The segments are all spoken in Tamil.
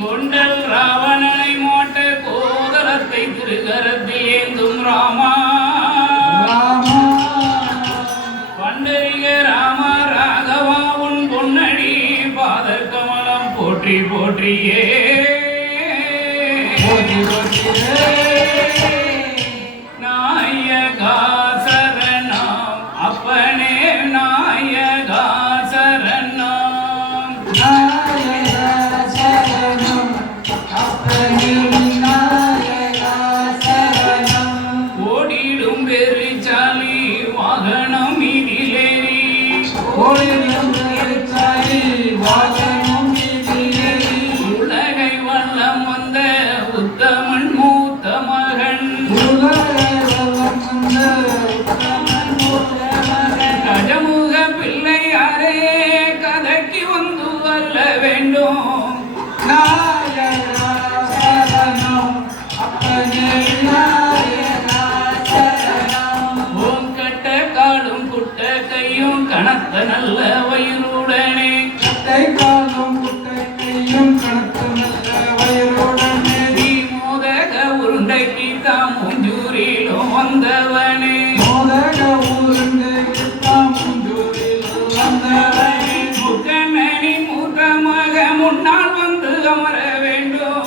கொண்டல் ராவணனை மோட்ட கோதரத்தை திருகரத்தில் ஏந்தும் ராமா பண்டரிக ராம ராகவா உன் பொன்னடி பாதர் கமலம் போற்றி போற்றியே நாயகா சரணம் அப்பனே நாயகா சரணம் ஓடிடும் பெருச்சாலி வாகனம் இதிலேறி உலகை வல்லம் வந்த உத்தமன் மூத்த மகன் கஜமுக பிள்ளையாரே கதைக்கு வந்து வல்ல வேண்டும் ஓம் கட்ட காலும் குட்ட கையும் கனத்த நல்ல வயிறுடனே நீ மோதக உருண்டைக்கு தாம் மூஞ்சூரிலும் வந்தவனே முக்கமணி மூத்த மக முன்னால் வந்து அமர வேண்டும்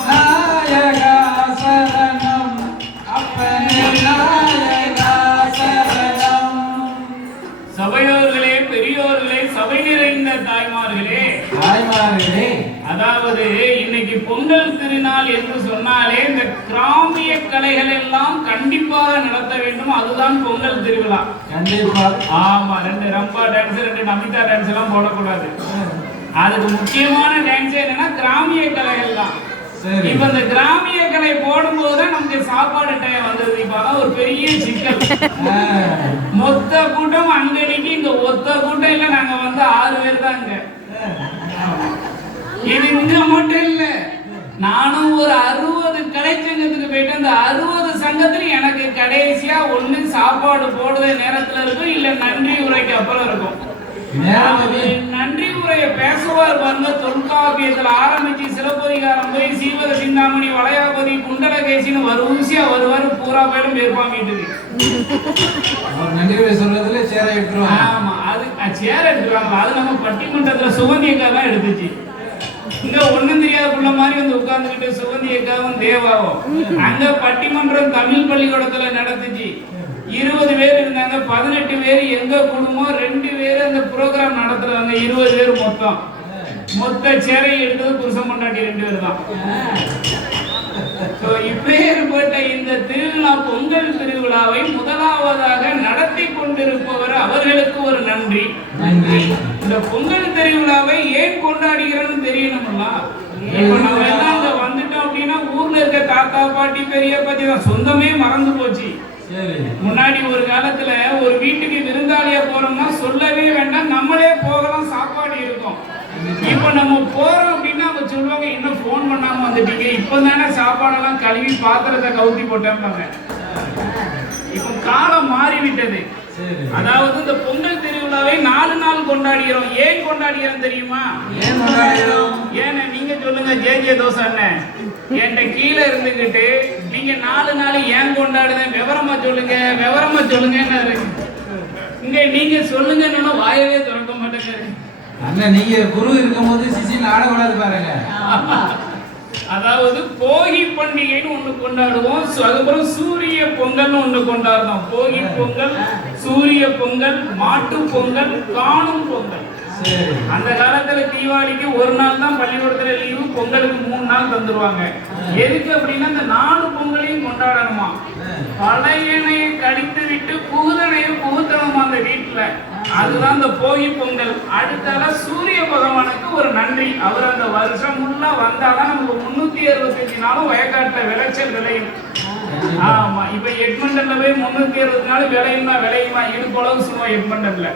சபையோர்களே பெரியோர்களே சபை நிறைந்த தாய்மார்களே அதாவது இன்னைக்கு பொங்கல் திருநாள் என்று சொன்னாலே இந்த கிராமிய கலைகள் எல்லாம் கண்டிப்பாக நடத்த வேண்டும். அதுதான் பொங்கல் திருவிழா. கண்டிப்பா. ஆமா, 2 ரம்பா டான்ஸ் 2 நமிதா டான்ஸ் எல்லாம் போடக்கூடாது. அதுக்கு முக்கியமான டான்ஸ் என்னன்னா கிராமிய கலைகள் தான். இப்ப இந்த கிராமிய கலை போடும்போது நமக்கு சாப்பாடு டைம் வந்தது. இப்ப ஒரு பெரிய சிக்கல். மொத்த கூட்டம் அங்கடிக்கு இங்க ஒத்த கூட்டம் இல்ல, நாங்க வந்து 6 பேர் தான் இங்க. இது இங்க மட்டும் இல்ல, நானும் ஒரு 60 கலை சங்கத்துக்கு போயிட்டு அந்த 60 சங்கத்துல எனக்கு கடைசியா ஒண்ணு சாப்பாடு போடுற நேரத்துல இருக்கும், இல்ல நன்றி உரைக்கு அப்புறம் இருக்கும். நன்றி உரையை பேசுவார் பாருங்க. தொல்காப்பியத்துல ஆரம்பிச்சு சிலப்பதிகாரம் போய் சீவக சிந்தாமணி வளையாபதி குண்டலகேசின்னு வரிசையா வருவாரு. பூரா பேரும் பேர்ப்பாங்க வீட்டுக்கு. நன்றி உரை சொல்றதுல சேர எடுத்துருவாங்க. ஆமா, அது சேர எடுத்துருவாங்க. அது நம்ம பட்டிமன்றத்துல சுகந்தி அக்கா தான் எடுத்துச்சு. இங்க ஒண்ணும் தெரியாத புள்ள மாதிரி வந்து உட்கார்ந்துக்கிட்டு சுகந்தி அக்காவும் தேவாவும் அங்க பட்டிமன்றம் தமிழ் பள்ளிக்கூடத்துல நடந்துச்சு. 20 பேர் இருந்தாங்க. 18 பேர் எங்க குடும்பம், 2 பேர் அந்த ப்ரோக்ராம் நடத்துறாங்க. 20 பேர் மொத்த சேரை எடுத்தது புருஷன் பொண்டாட்டி 2 பேர் தான். இப்பேற்பட்ட இந்த திருவிழா பொங்கல் திருவிழாவை முதலாவதாக நடத்தி கொண்டிருப்பவர் அவர்களுக்கு ஒரு நன்றி. இந்த பொங்கல் திருவிழாவை ஏன் கொண்டாடுகிறோம்னு தெரியணும்ல. இப்ப நம்ம எல்லாம் அங்க வந்துட்டோம் அப்படின்னா ஊர்ல இருக்க தாத்தா பாட்டி பெரிய பத்தி தான் சொந்தமே மறந்து போச்சு. முன்னாடி ஒரு காலத்துல ஒரு வீட்டுக்கு விருந்தாளியா போறோம்னா சொல்லவே வேண்டாம், நம்மளே போகலாம், சாப்பாடு இருக்கும். இப்ப நம்ம போறோம் அப்படின்னா அவங்க சொல்லுவாங்க, இன்னும் போன் பண்ணாம வந்துட்டீங்க, இப்பதானே சாப்பாடெல்லாம் கழுவி பாத்திரத்தை கவுத்தி போட்டாங்க. இப்ப காலம் மாறிவிட்டது. அதாவது இந்த பொங்கல் திருவிழாவை 4 நாள் கொண்டாடுகிறோம். ஏன் கொண்டாடுகிறோம் தெரியுமா? ஏன்னா நீங்க சொல்லுங்க ஜே தோசை அண்ணன், என்கிட்ட கீழே இருந்துகிட்டு நீங்க 4 நாள் ஏன் கொண்டாடுங்க, விவரமா சொல்லுங்க விவரமா சொல்லுங்க. இங்க நீங்க சொல்லுங்க வாயவே திறக்க மாட்டேங்கிறாரு. அண்ணன் நீங்க குரு இருக்கும் போது சிசில் ஆடக்கூடாது பாருங்க. அதாவது போகி பண்டிகைன்னு ஒண்ணு கொண்டாடுவோம், அதுக்கப்புறம் சூரிய பொங்கல்னு ஒண்ணு கொண்டாடுறோம். போகி பொங்கல், சூரிய பொங்கல், மாட்டு பொங்கல், காணும் பொங்கல். அந்த காலத்துல தீபாவளிக்கு 1 நாள் தான் பள்ளிக்கூடத்துல லீவு, பொங்கலுக்கு 3 நாள் தந்துருவாங்க. எதுக்கு அப்படின்னா இந்த 4 பொங்கலையும் கொண்டாடணுமா. பழையனையை கடித்து விட்டு புகுதனையும் புகுத்தணுமா அந்த வீட்டுல. அதுதான் இந்த போகி பொங்கல். அடுத்தால சூரிய பகவானுக்கு ஒரு நன்றி. அவர் அந்த வருஷம் முன்னா வந்தாதான் நமக்கு 365 நாளும் வயக்காட்டுல விளைச்சல் விளையும். ஆமா, இப்ப எட்மண்டன்ல போய் 360 நாள் விளையுமா இது போலவும் சும்மா எட்மண்டன்ல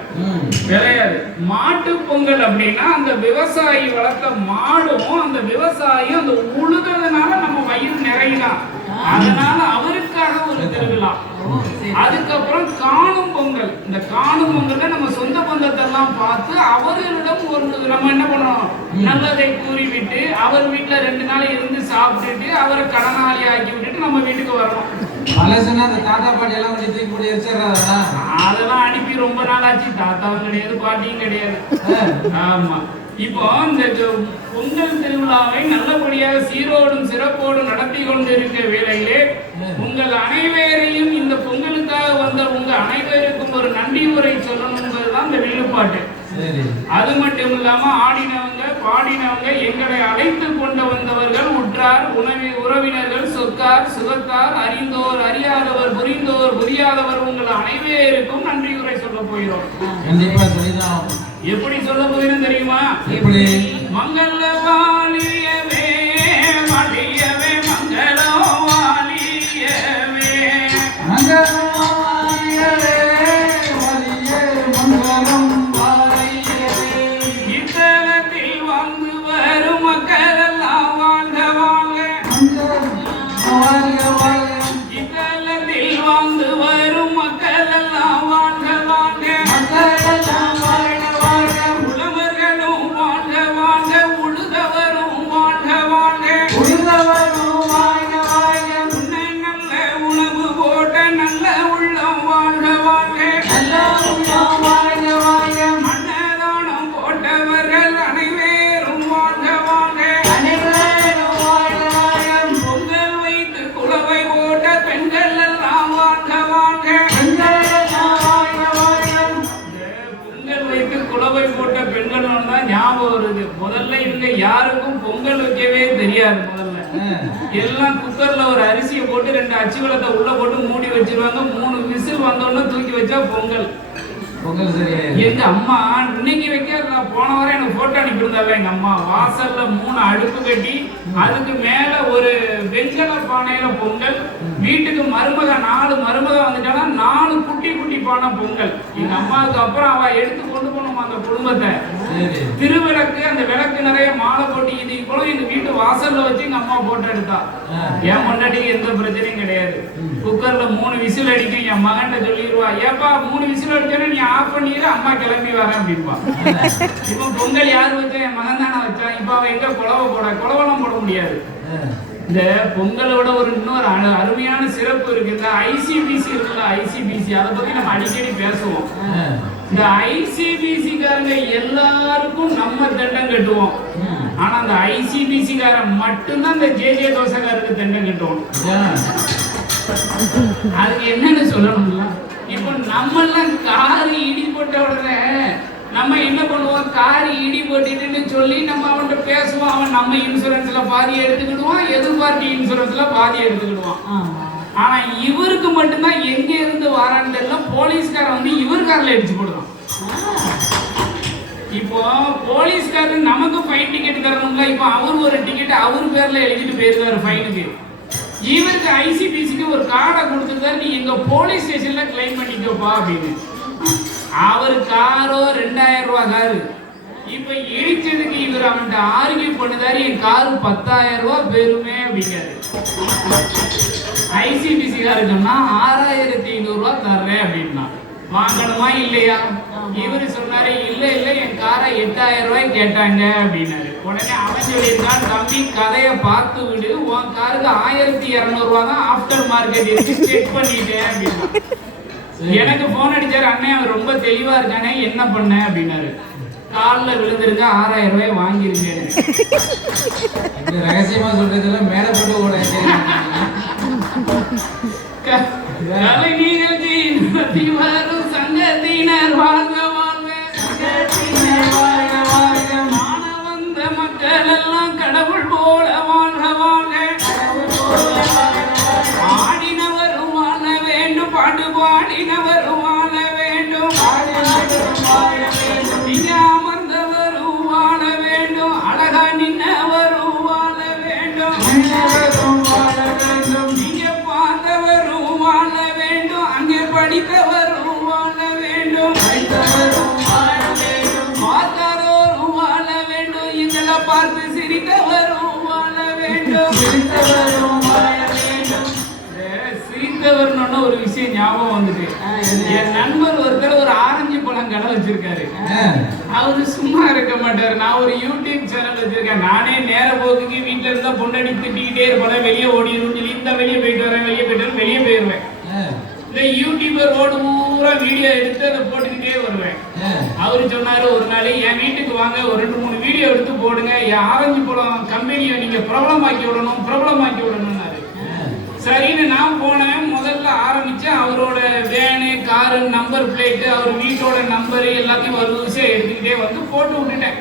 விளையாது. மாட்டு பொங்கல் அப்படின்னா அந்த விவசாயி வளர்த்த மாடும் அந்த விவசாயம் அந்த உழுதுனால நம்ம வயிறு நிறையலாம், அதனால அவருக்காக ஒரு திருவிழா. அதுக்கப்புறம் காணும் பொங்கல். இந்த காணும் பொங்கல்ல நம்ம சொந்த பந்தத்தை எல்லாம் பார்த்து அவர்களிடம் ஒரு நம்ம என்ன பண்றோம், நல்லதை கூறிவிட்டு அவர் வீட்டுல 2 நாள் இருந்து சாப்பிட்டுட்டு அவரை கடனாளி ஆக்கி விட்டுட்டு நம்ம வீட்டுக்கு வரணும். பழசுனா அந்த தாத்தா பாட்டி எல்லாம் கொண்டு தூக்கி போட்டு எரிச்சிடுறாரா? அதெல்லாம் அனுப்பி ரொம்ப நாள் ஆச்சு. தாத்தாவும் கிடையாது, பாட்டியும் கிடையாது. ஆமா. இப்போ இந்த பொங்கல் திருவிழாவை நல்லபடியாக சீரோடும் சிறப்போடும் நடத்தி கொண்டிருக்க வேளையிலே உங்கள் அனைவரையும் இந்த பொங்கலுக்காக வந்த உங்க அனைவருக்கும் ஒரு நன்றி உரை சொல்லணுங்கிறதுதான் இந்த வில்லுப்பாட்டு. அது மட்டும் இல்லாம ஆடினவங்க பாடினவங்க, எங்களை அழைத்து கொண்டு வந்தவர்கள், உற்றார் உறவினர்கள், சொக்கார் சுகத்தார், அறிந்தோர் அறியாதவர், புரிந்தோர் புரியாதவர், உங்கள் அனைவருக்கும் நன்றி உரை சொல்ல போகிறோம். கண்டிப்பா சொல்லிதான். எப்படி சொல்ல போகிறோம் தெரியுமா? எப்படி? மங்கள வாழியவே மடியவே மங்களம் வாழியவே மங்களம் வாழியவே வலியே மங்களம் வாழியவே. இத்தலத்தில் வந்து வரும் மக்கள் எல்லாம் வாழ்க வாழ்க வாழ்க வாழ்க. இத்தலத்தில் வந்து வரும் மக்கள் எல்லாம் வாழ்க வாழ்க. மக்கள் எல்லாம் வாழ்க வாழ்க. உழவர்களும் வாழ்க வாழ்க. உழுதவரும் வாழ்க வாழ்க. உழுதவரும் வாழ்க வாழ்க. உன்னை நல்ல உணவு போட்ட நல்ல உள்ளம் வாழ்க வாழ்க. நல்ல உள்ளம் வாழ்க வாழ்க. அன்னதானம் போட்டவர்கள் அனைவரும் வாழ்க வாழ்க. அனைவரும் வாழ்க வாழ்க. பொங்கல் வைத்து குலவை போட்ட பெண்கள் எல்லாம் வாழ்க வாழ்க. பெண்கள் எல்லாம் வாழ்க வாழ்க. பொங்கல் வைத்து குலவை போட்ட பெண்கள் தான் ஞாபகம் வருது. முதல்ல இவங்க யாருக்கும் பொங்கல் வைக்கவே தெரியாது. முதல்ல எல்லாம் குக்கர்ல ஒரு அரிசியை போட்டு 2 அச்சுவலத்தை உள்ள போட்டு மூடி வச்சிருவாங்க. 3 விசில் வந்தோடனே தூக்கி வச்சா பொங்கல். பொங்கல் சரி. எங்க அம்மா இன்னைக்கு வைக்க போன வாரம் எனக்கு போட்டோ அனுப்பியிருந்தால எங்க அம்மா வாசல்ல 3 அடுப்பு கட்டி அதுக்கு மேல ஒரு வெண்கல பானையில பொங்கல். வீட்டுக்கு மருமக 4 மருமக வந்துட்டாலும் 4 குட்டி குட்டி பானை பொங்கல். எங்க அம்மாவுக்கு அப்புறம் அவ எடுத்து கொண்டு போனோம் அந்த குடும்பத்தை. திருவிளக்கு, அந்த விளக்கு நிறைய மாலை போட்டு இது போல எங்க வீட்டு வாசல்ல வச்சு எங்க அம்மா போட்டோ எடுத்தா. என் முன்னாடிக்கு எந்த பிரச்சனையும் கிடையாது. குக்கர்ல 3 விசில் அடிக்கும். என் மகன்கிட்ட சொல்லிடுவா, ஏப்பா 3 விசில் அடிச்சோன்னா நீ ஆஃப் பண்ணிடு, அம்மா கிளம்பி வரேன் அப்படின்பா. இப்ப பொங்கல் யாரு வச்சா? என் மகன் தானே வச்சான். இப்ப அவன் எங்க குலவெல்லாம் போட முடியாது. இந்த பொங்கலோட இன்னொரு அருமையான சிறப்பு இருக்கு. இந்த ஐசிபிசி இருக்குல்ல, ஐசிபிசி, அதை பத்தி நம்ம அடிக்கடி பேசுவோம். இந்த ஐசிபிசி காரங்க எல்லாருக்கும் நம்ம தண்டம் கட்டுவோம். ஆனா அந்த ஐசிபிசி காரன் மட்டும்தான் இந்த ஜேஜே தோசைக்காரருக்கு தண்டம் கட்டுவோம். அதுக்கு என்னன்னு சொல்லணும்ல, இப்போ நம்ம எல்லாம் காரி இடி போட்ட உடனே நம்ம என்ன பண்ணுவோம்? காரி இடி போட்டுன்னு சொல்லி நம்ம அவன்கிட்ட பேசுவோம். அவன் நம்ம இன்சூரன்ஸ்ல பாதி எடுத்துக்கிடுவான், எதிர் பார்ட்டி இன்சூரன்ஸ்ல பாதி எடுத்துக்கிடுவான். ஆனா இவருக்கு மட்டும்தான் எங்க இருந்து வரான்னு தெரியல, போலீஸ்காரன் வந்து இவர் கார்ல அடிச்சு போடுறான். இப்போ போலீஸ்காரன் நமக்கு ஃபைன் டிக்கெட் தரணும்ல, இப்போ அவர் ஒரு டிக்கெட் அவர் பேர்ல எழுதிட்டு போயிருக்காரு ஃபைனுக்கு. இவருக்கு ஐசிபிசிக்கு ஒரு கார்டை கொடுத்துருக்காரு, நீ எங்க போலீஸ் ஸ்டேஷன்ல கிளைம் பண்ணிக்கோப்பா அப்படின்னு. அவர் காரோ 2000 ரூபாய் காரு. இப்ப இடிச்சதுக்கு இவர் அவன்கிட்ட ஆர்கியூ பண்ணுதாரு, என் காரு 10,000 ரூபாய் பெருமே அப்படிங்காரு. ஐசிபிசி காரு சொன்னா 6,500 ரூபாய் தர்றேன் அப்படின்னா வாங்கணுமா இல்லையா? இவரு சொன்னாரு, இல்ல இல்ல என் காரை 8,000 ரூபாய் கேட்டாங்க அப்படின்னாரு. உடனே அவன் சொல்லியிருக்கான், தம்பி கதையை பார்த்து விடு, உன் காருக்கு 1,200 ரூபாய் தான் ஆஃப்டர் மார்க்கெட் இருக்கு, செக் பண்ணிட்டேன் அப்படின்னா. எனக்கு போன் அடிச்சாரு, அண்ணே அவன் ரொம்ப தெளிவா இருக்கானே என்ன பண்ண அப்படின்னாரு. காலில் விழுந்திருக்க 6,000 ரூபாய் வாங்கிருக்கேன். ரகசியமா சொல்றதுல மேல போட்டு ஓட கலை நிகழ்ச்சி வரும் சங்கத்தினர் வாழ்க வாழ்க. மான வந்த மக்கள் எல்லாம் கடவுள் போல வாழ்க வாழ்க. ஆடினவரும் வாழ வேண்டும், பாட்டு பாடினவரும் வாழ வேண்டும். இங்க அமர்ந்தவரும் வாழ வேண்டும், அழகா நின்னவரும் வாழ வேண்டும். நீங்க பார்த்தவரும் வாழ வேண்டும், அங்கே படித்தவரும் வாழ வேண்டும். பார்த்தாரோரும் வாழ வேண்டும், எங்களை பார்த்து சிரித்தவரும் வாழ வேண்டும். சிரித்தவர் சொன்னோன்னா ஒரு விஷயம் ஞாபகம் வந்துட்டு, என் நண்பர் ஒருத்தர் ஒரு ஆரஞ்சு பழம் கடை வச்சிருக்காரு. அவரு சும்மா இருக்க மாட்டாரு. நான் ஒரு யூடியூப் சேனல் வச்சிருக்கேன். நானே நேர போக்குக்கு வீட்டுல இருந்தா பொண்டாடி திட்டிக்கிட்டே இருப்பேன், வெளியே ஓடிடும் சொல்லி இந்த வெளியே போயிட்டு வரேன், வெளியே போயிடுவேன். இந்த யூடியூபர் ரோடு பூரா வீடியோ எடுத்து அதை போட்டுக்கிட்டே வருவேன். அவரு சொன்னாரு, ஒரு நாள் என் வீட்டுக்கு வாங்க, ஒரு 2-3 வீடியோ எடுத்து போடுங்க, என் ஆரஞ்சு பழம் கம்பெனியை நீங்க பிரபலமாக்கி விடணும்னாரு. சரின்னு நான் போனேன். முதல்ல ஆரம்பிச்சேன். அவரோட வேனு, காரு, நம்பர் பிளேட்டு, அவர் வீட்டோட நம்பரு எல்லாத்தையும் ஒரு விஷயம் எடுத்துக்கிட்டே வந்து போட்டு விட்டுட்டேன்.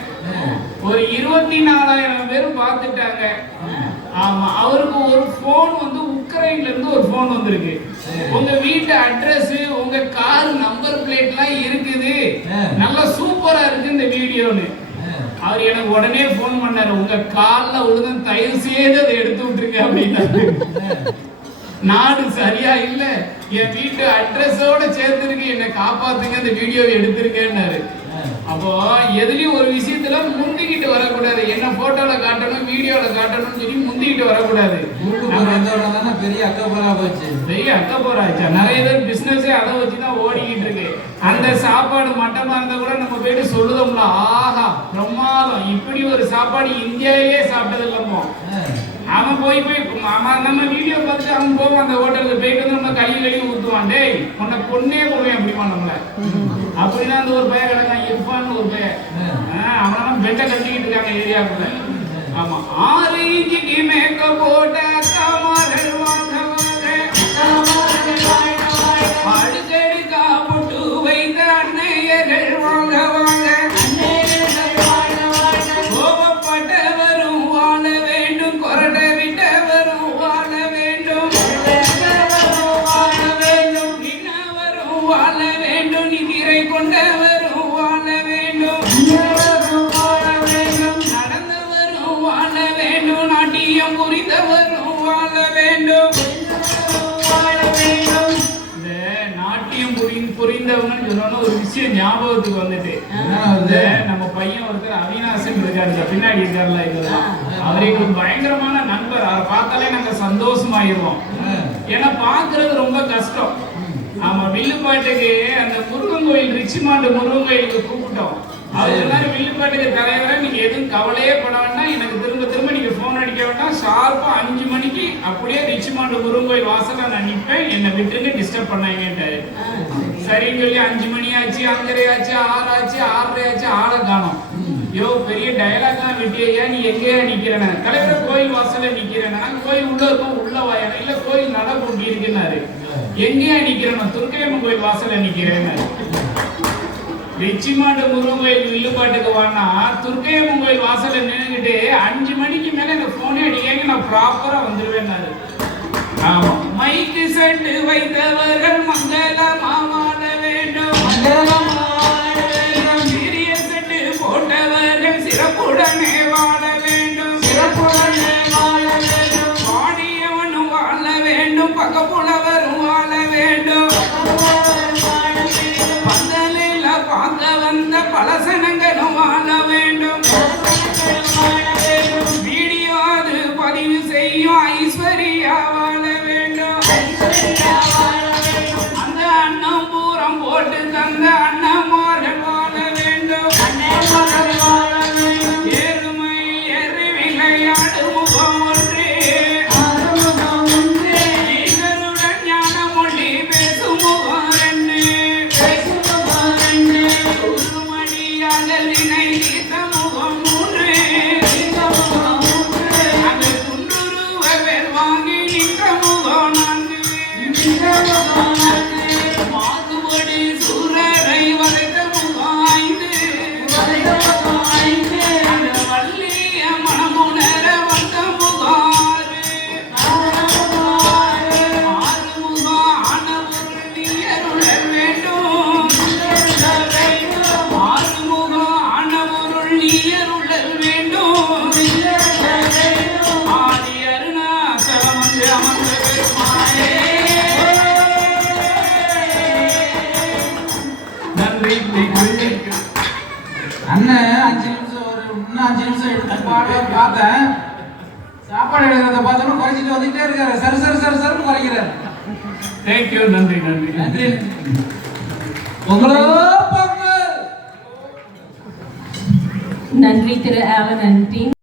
ஒரு 24,000 பேர் பார்த்துட்டாங்க. ஆமா, அவருக்கு ஒரு போன் வந்து உக்ரைன்ல இருந்து ஒரு போன் வந்திருக்கு. உங்க வீட்டு அட்ரஸ், உங்க கார் நம்பர் பிளேட் எல்லாம் இருக்குது, நல்லா சூப்பரா இருக்கு இந்த வீடியோன்னு. அவர் எனக்கு உடனே போன் பண்ணாரு, உங்க கால்ல விழுந்து தயவு செய்து அதை எடுத்து விட்டுருங்க அப்படின்னாரு. நாடு சரியா இல்ல, என் வீட்டு அட்ரஸோட சேர்த்துருக்கு, என்னை காப்பாத்துங்க, இந்த வீடியோவை எடுத்திருக்கேன்னாரு. அப்போ எதுலயும் ஒரு விஷயத்துல முந்திக்கிட்டு வரக்கூடாது. என்ன போட்டோல காட்டணும், வீடியோல காட்டணும்னு சொல்லி முந்திக்கிட்டு வரக்கூடாது. பெரிய அக்கா போச்சு. பெரிய அக்கா போறாச்சா? நிறைய பேர் பிசினஸே அதை வச்சுதான் ஓடிக்கிட்டு இருக்கு. அந்த சாப்பாடு மட்டமா இருந்தா கூட நம்ம போயிட்டு சொல்லுதோம்ல, ஆஹா பிரமாதம், இப்படி ஒரு சாப்பாடு இந்தியாவிலேயே சாப்பிட்டது இல்லமோ. அவன் போய் நம்ம வீடியோ பார்த்துட்டு அவன் போவான் அந்த ஹோட்டலுக்கு போயிட்டு வந்து நம்ம கழுவி ஊத்துவான். டேய் உன்னை பொண்ணே போடுவேன் அப்படிமா நம்மள. அப்படிதான் அந்த ஒரு பையன் கிடக்கான், இர்ஃபான் ஒரு பையன். அவனெல்லாம் பெட்டை கட்டிக்கிட்டு இருக்காங்க ஏரியாவுக்குள்ள. ஆமா, 6 இன்ச்சுக்கு மேக்கப் போட்ட காமாரல் வாங்க அடுக்கடுக்கா போட்டு வைத்த அன்னையர்கள் வாங்க வாங்க. கோபப்பட்டவரும் வாழ வேண்டும், கொரட விட்டவரும் வாழ வேண்டும், இன்னவரும் வாழ வேண்டும், நிதிரை கொண்டவரும் வாழ வேண்டும், நடந்தவரும் வாழ வேண்டும், நாட்டியம் புரிந்தவரும் வாழ வேண்டும். புரிந்தவங்கன்னு சொன்னோன்னு ஒரு விஷயம் ஞாபகத்துக்கு வந்துட்டு, நம்ம பையன் ஒருத்தர் அவினாசன் இருக்காரு, பின்னாடி இருக்காருல்ல, இதுதான் அவர் எங்களுக்கு பயங்கரமான நண்பர். அவரை பார்த்தாலே நாங்க சந்தோஷமாயிருவோம். ஏன்னா பாக்குறது ரொம்ப கஷ்டம். ஆமா, வில்லுப்பாட்டுக்கு அந்த முருகன் கோயில், ரிச்சிமாண்டு முருகன் கோயிலுக்கு கூப்பிட்டோம். அவர் சொன்னாரு, வில்லுப்பாட்டுக்கு தலைவரை நீங்க எதுவும் கவலையே பட வேண்டாம், எனக்கு திரும்ப திரும்ப நீங்க போன் அடிக்க வேண்டாம், ஷார்ப்பா 5 மணிக்கு அப்படியே ரிச்சிமாண்டு முருகன் கோயில் வாசல்ல நான் நிற்பேன், என்னை விட்டுருங்க, டிஸ்டர்ப் பண்ணாங்கன்ட்டாரு. சரின்னு சொல்லி 5 மணி ஆச்சு, 5:30 ஆச்சு, 6 ஆச்சு, 6:30 ஆச்சு, ஆளை காணோம். யோ பெரிய டயலாக்லாம் விட்டியா, நீ எங்கேயா நிக்கிறேன்னு. தலைவரை கோயில் வாசல்ல நிக்கிறேன். கோயில் உள்ள இருக்கும், உள்ள வாயன இல்ல, கோயில் நட போட்டி இருக்குன்னாரு. எங்கேயா நிக்கிறேன்? துர்க்கையம்மன் கோயில் வாசல்ல நிக்கிறேன்னாரு. ரிச்சிமாண்டு முருகன் கோயில் வில்லுப்பாட்டுக்கு வானா துர்க்கையம்மன் கோயில் வாசல்ல நின்னுகிட்டு 5 மணிக்கு மேல இந்த போனே அடிக்காங்க, நான் ப்ராப்பரா வந்துருவேன்னாரு. ஆமா, மைக்கு செட்டு வைத்தவர்கள் மங்களமா வாழ வேண்டும், சிறிய செட்டு போட்டவர்கள் சிறப்புடனே வாழ வேண்டும், பாடியவனும் வாழ வேண்டும், பக்கப்புலவரும் வாழ வேண்டும், பந்தலில் பார்க்க வந்த பலசனங்களும் வாழ வேண்டும், வீடியோ அது பதிவு செய்யும் ஐஸ்வர்யா வாழ வேண்டும், அந்த அண்ணன் பூரம் போட்டு தந்த அண்ணமார்கள் வாழ வேண்டும், ஏறுமை ஏறி விளையாடு முகம் ஒன்று, ஈசருடன் ஞான மொழி பேசும் முகம் 2, உருமணியாக நினை நீத்த முகம் 3, அந்த துண்டுருவ பேர் வாங்கி நின்ற முகம் 4, மாதுபடி சூரரை வளைத்த முகம் 5, அந்த வள்ளிய மனமுணர வந்த முகம் 6, 6 முகம் ஆனவர்கள் நீயருளர் வேண்டும், 6 முகம் ஆனவருள் நீயருளர் வேண்டும், ஆதி அருணாசலம் வந்து அமர்ந்த பெருமாளே. நன்றி. அண்ணன் 5 நிமிஷம் இன்னும் 5 நிமிஷம் எடுத்து பார்த்தேன். சாப்பாடு எடுக்கிறத பார்த்தோம்னா குறைச்சிட்டு வந்துட்டே இருக்காரு. சரு சரு சரு சருன்னு குறைக்கிறாரு. தேங்க்யூ. நன்றி நன்றி நன்றி. பொங்கலோ பொங்கல். நன்றி திரு ஆலன் அண்ட் டீம்.